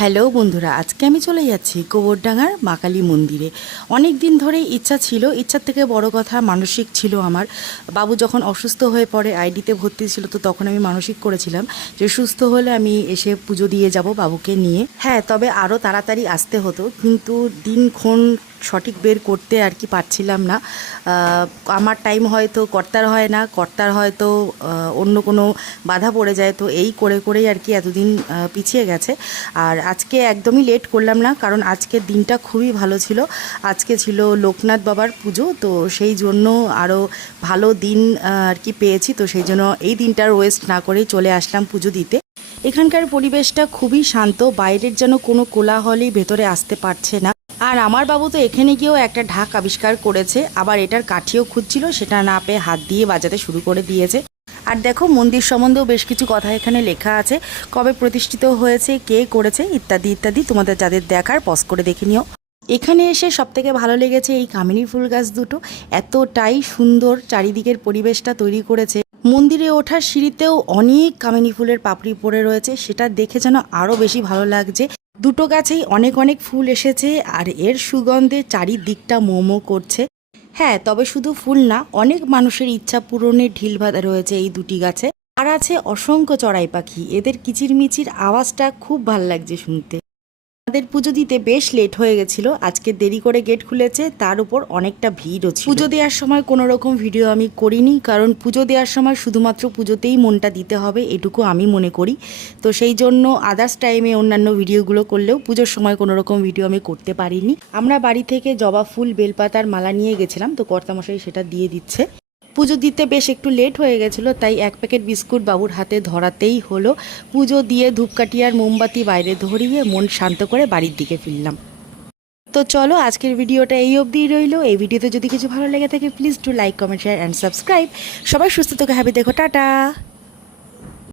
Hello বন্ধুরা, আজকে আমি চলে যাচ্ছি গোবরডাঙ্গার মা কালী মন্দিরে। অনেক দিন ধরেই ইচ্ছা ছিল, ইচ্ছার থেকে বড় কথা মানসিক ছিল আমার। বাবু যখন অসুস্থ হয়ে পড়ে, আইডিতে ভর্তি ছিল, তো তখন আমি মানসিক করেছিলাম যে সুস্থ হলে আমি এসে পুজো দিয়ে যাব বাবুকে নিয়ে। হ্যাঁ, তবে আরও তাড়াতাড়ি আসতে হতো, কিন্তু দিনক্ষণ সঠিক বের করতে আর কি পারছিলাম না। আমার টাইম হয়তো কর্তার হয় না, কর্তার হয়তো অন্য কোনো বাধা পড়ে যায়, তো এই করে করেই আর কি এতদিন পিছিয়ে গেছে। আর আজকে একদমই লেট করলাম না, কারণ আজকের দিনটা খুবই ভালো ছিল। আজকে ছিল লোকনাথ বাবার পুজো, তো সেই জন্য আরও ভালো দিন আর কি পেয়েছি, তো সেই জন্য এই দিনটার ওয়েস্ট না করেই চলে আসলাম পুজো দিতে। এখানকার পরিবেশটা খুবই শান্ত, বাইরের যেন কোনো কোলাহলই ভেতরে আসতে পারছে না। আর আমার বাবু তো এখানে গিয়েও একটা ঢাক আবিষ্কার করেছে, আবার এটার কাঠিও খুঁজছিল, সেটা না পেয়ে হাত দিয়ে বাজাতে শুরু করে দিয়েছে। আর দেখো, মন্দির সম্বন্ধেও বেশ কিছু কথা এখানে লেখা আছে, কবে প্রতিষ্ঠিত হয়েছে, কে করেছে, ইত্যাদি ইত্যাদি। তোমাদের যাদের দেখার পজ করে দেখে নিও। এখানে এসে সবথেকে ভালো লেগেছে এই কামিনী ফুল গাছ দুটো, এতটাই সুন্দর চারিদিকের পরিবেশটা তৈরি করেছে। মন্দিরে ওঠার সিঁড়িতেও অনেক কামিনী ফুলের পাপড়ি পড়ে রয়েছে, সেটা দেখে যেন আরও বেশি ভালো লাগছে। দুটো গাছেই অনেক অনেক ফুল এসেছে, আর এর সুগন্ধে চারিদিকটা মোমো করছে। হ্যাঁ, তবে শুধু ফুল না, অনেক মানুষের ইচ্ছা পূরণের ঢিল বাঁধা রয়েছে এই দুটি গাছে। আর আছে অসংখ্য চড়াই পাখি, এদের কিচিরমিচির আওয়াজটা খুব ভাল লাগছে শুনতে। আমাদের পুজো দিতে বেশ লেট হয়ে গেছিল, আজকে দেরি করে গেট খুলেছে, তার উপর অনেকটা ভিড়ও ছিল। পুজো দেওয়ার সময় কোনো রকম ভিডিও আমি করিনি, কারণ পুজো দেওয়ার সময় শুধুমাত্র পুজোতেই মনটা দিতে হবে, এটুকু আমি মনে করি। তো সেই জন্য আদার্স টাইমে অন্যান্য ভিডিওগুলো করলেও পুজোর সময় কোনো রকম ভিডিও আমি করতে পারিনি। আমরা বাড়ি থেকে জবা ফুল, বেলপাতার মালা নিয়ে গেছিলাম, তো কর্তামশাই সেটা দিয়ে দিচ্ছে। পুজো দিতে বেশ একটু লেট হয়ে গেছিলো, তাই এক প্যাকেট বিস্কুট বাবুর হাতে ধরাতেই হলো। পুজো দিয়ে ধূপকাঠি আর মোমবাতি বাইরে ধরিয়ে মন শান্ত করে বাড়ির দিকে ফিরলাম। তো চলো, আজকের ভিডিওটা এই অবধিই রইলো। এই ভিডিওতে যদি কিছু ভালো লেগে থাকে, please do like, comment, share and subscribe. সবাই সুস্থ থেকে হ্যাপি দেখো, টাটা।